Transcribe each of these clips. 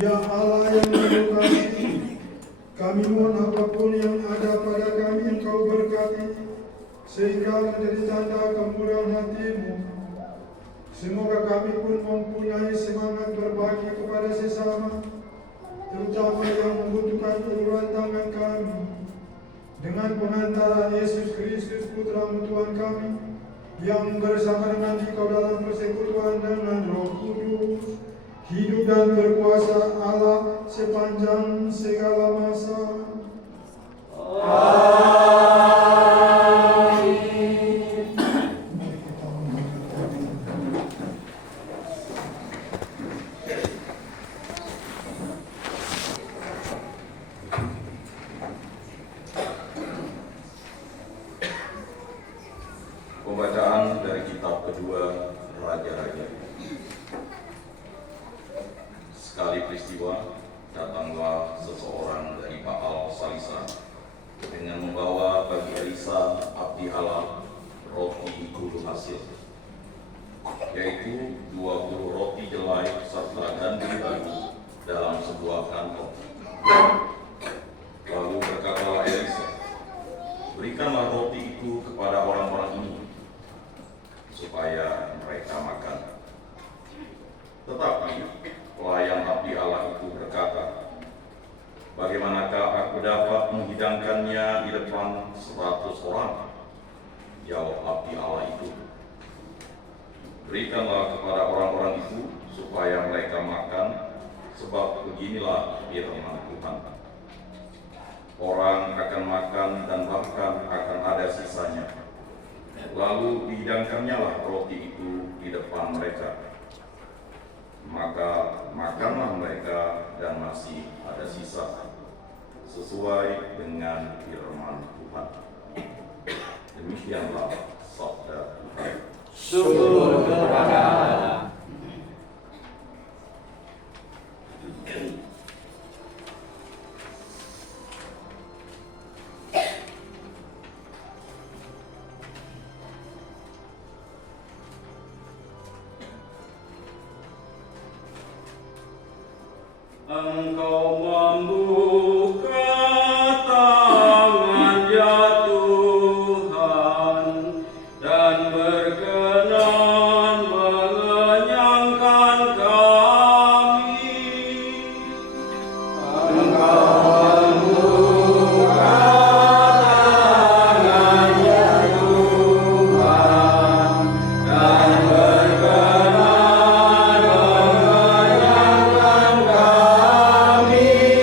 Ya Allah yang Maha Kasih, kami mohon apapun yang ada pada kami Engkau berkati, sehingga menjadi tanda kemurahan hati-Mu. Semoga kami pun mempunyai semangat berbagi kepada sesama, terutama yang membutuhkan uluran tangan kami. Dengan pengantaran Yesus Kristus Putra-Mu Tuhan kami, yang bersama dengan Dikau dalam persekutuan dengan Roh Kudus, hidup dan berkuasa Allah sepanjang segala masa. Pembacaan dari kitab kedua Raja-Raja. Sekali peristiwa, datanglah seseorang dari Baal Salisa dengan membawa bagi Elisa abdi Allah roti gulu hasil, yaitu 20 roti jelai serta gandum baru dalam sebuah kantong. Lalu berkatalah Elisa, berikanlah roti itu kepada orang-orang ini, supaya mereka makan. Tetapi pelayan abdi Allah itu berkata, bagaimanakah aku dapat menghidangkannya di depan 100 orang? Jawab abdi Allah itu, berikanlah kepada orang-orang itu supaya mereka makan, sebab beginilah firman Tuhan. Orang akan makan dan bahkan akan ada sisanya. Lalu dihidangkannya lah roti itu di depan mereka. Maka makanlah mereka dan masih ada sisa, sesuai dengan firman Tuhan. Demikianlah sabda Tuhan. Syukur kepada Allah. Engkau membuka tangan ya Tuhan dan berkenan mengenyangkan kami. Engkau membuka tangan ya Tuhan dan berkenan mengenyangkan kami.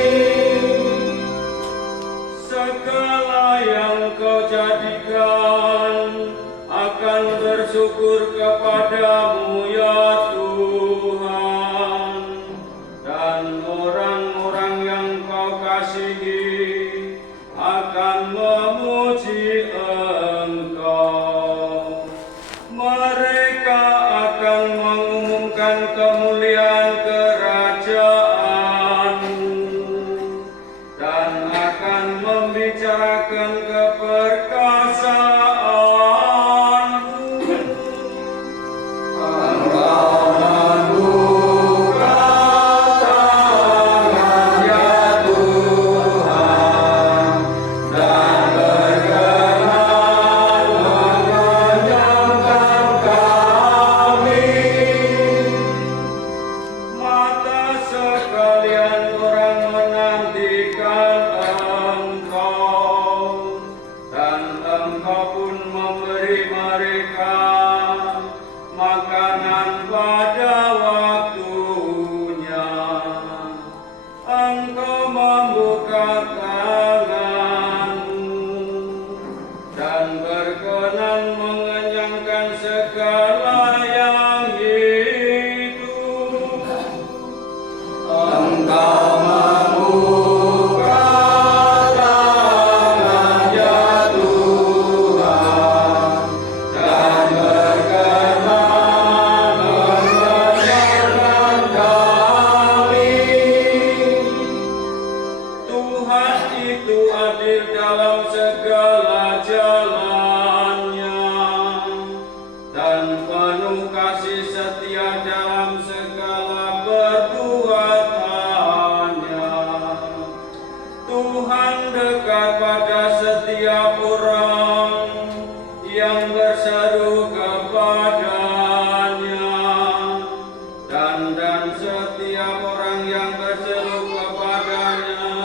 dan setiap orang yang berseru kepadanya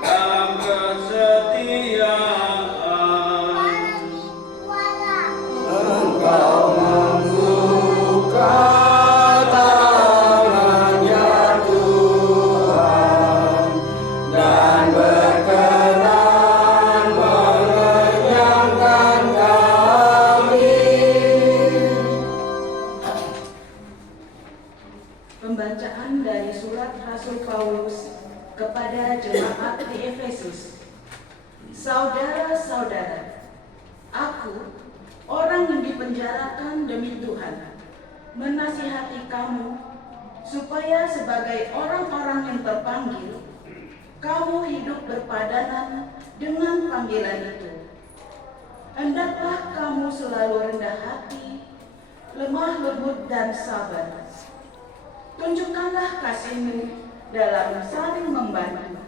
dalam kesetiaan. Engkau membuka tangan-Nya Tuhan dan berkenan mengenyangkan kami. Pembacaan dari surat Rasul Paulus kepada jemaat di Efesus. Saudara-saudara, aku, orang yang dipenjarakan demi Tuhan, menasihati kamu supaya sebagai orang-orang yang terpanggil, kamu hidup berpadanan dengan panggilan itu. Hendaklah kamu selalu rendah hati, lemah lembut dan sabar. Tunjukkanlah kasihmu dalam saling membantu,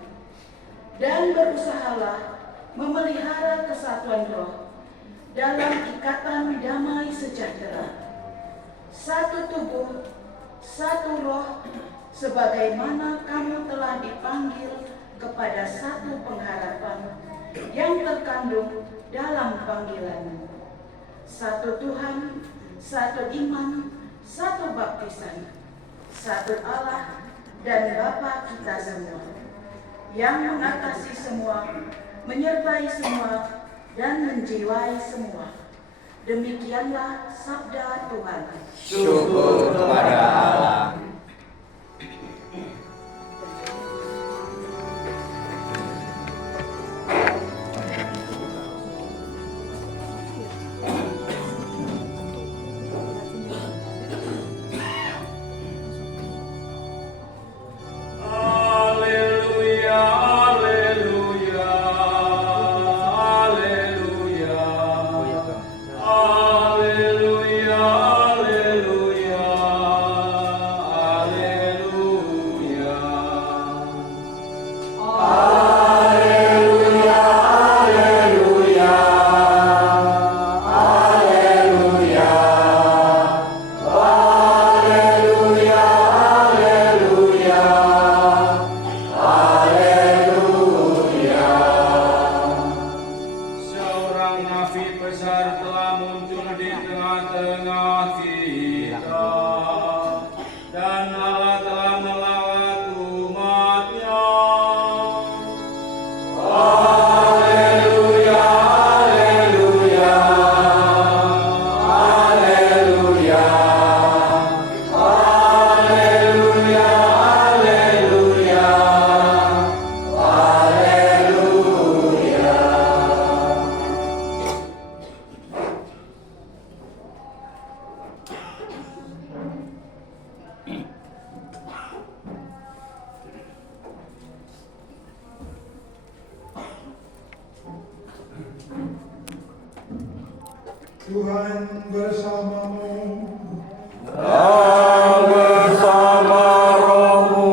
dan berusahalah memelihara kesatuan roh dalam ikatan damai sejahtera. Satu tubuh, satu roh, sebagaimana kamu telah dipanggil kepada satu pengharapan yang terkandung dalam panggilanmu. Satu Tuhan, satu iman, satu baptisan, satu Allah dan Bapa kita semua, yang mengatasi semua, menyertai semua, dan menjiwai semua. Demikianlah sabda Tuhan. Syukur kepada Allah. Tuhan bersamamu. Dan bersama rohmu.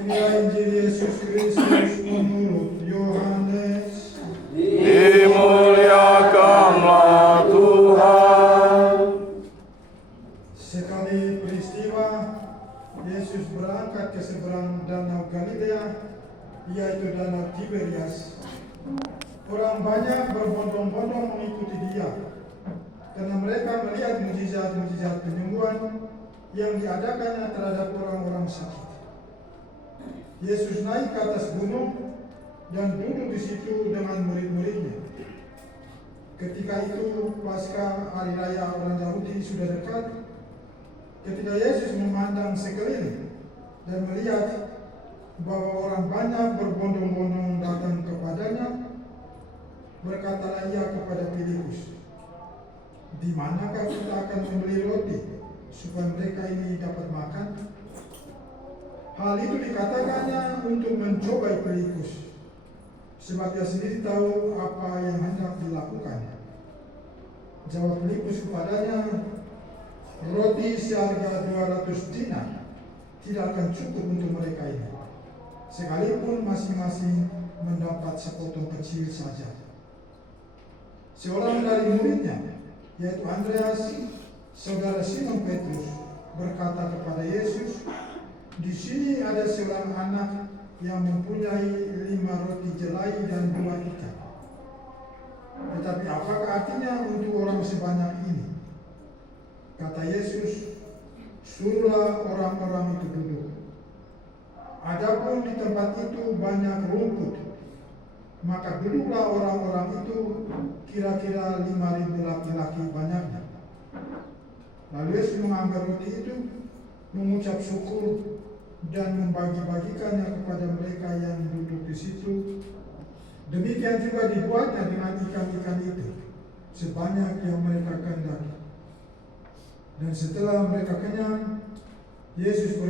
Inilah Injil Yesus Kristus menurut Yohanes. Dimuliakanlah Tuhan. Sekali peristiwa, Yesus berangkat ke seberang danau Galilea, yaitu danau Tiberias. Orang banyak berbondong-bondong mengikuti dia, karena mereka melihat mujizat-mujizat penyembuhan yang diadakannya terhadap orang-orang sakit. Yesus naik ke atas gunung dan duduk di situ dengan murid-muridnya. Ketika itu Paskah, hari raya orang Yahudi, sudah dekat. Ketika Yesus memandang sekeliling dan melihat bahwa orang banyak berbondong-bondong datang kepadanya, berkatalah ia kepada Filipus, "Di manakah kita akan membeli roti supaya mereka ini dapat makan?" Hal itu dikatakannya untuk mencobai Filipus, sebab dia sendiri tahu apa yang hendak dilakukan. Jawab Filipus kepadanya, "Roti seharga 200 dinar tidak akan cukup untuk mereka ini, sekalipun masing-masing mendapat sepotong kecil saja." Seorang dari muridnya, yaitu Andreas, saudara Simon Petrus, berkata kepada Yesus, Di sini ada seorang anak yang mempunyai 5 roti jelai dan 2 ikan. Tetapi apakah artinya untuk orang sebanyak ini? Kata Yesus, suruhlah orang-orang itu duduk. Adapun di tempat itu banyak rumput, maka duduklah orang-orang itu, kira-kira 5.000 laki-laki banyaknya. Lalu Yesus mengambil roti itu, mengucap syukur, dan membagi-bagikannya kepada mereka yang duduk di situ. Demikian juga dibuatnya dengan ikan-ikan itu, sebanyak yang mereka kehendaki. Dan setelah mereka kenyang, Yesus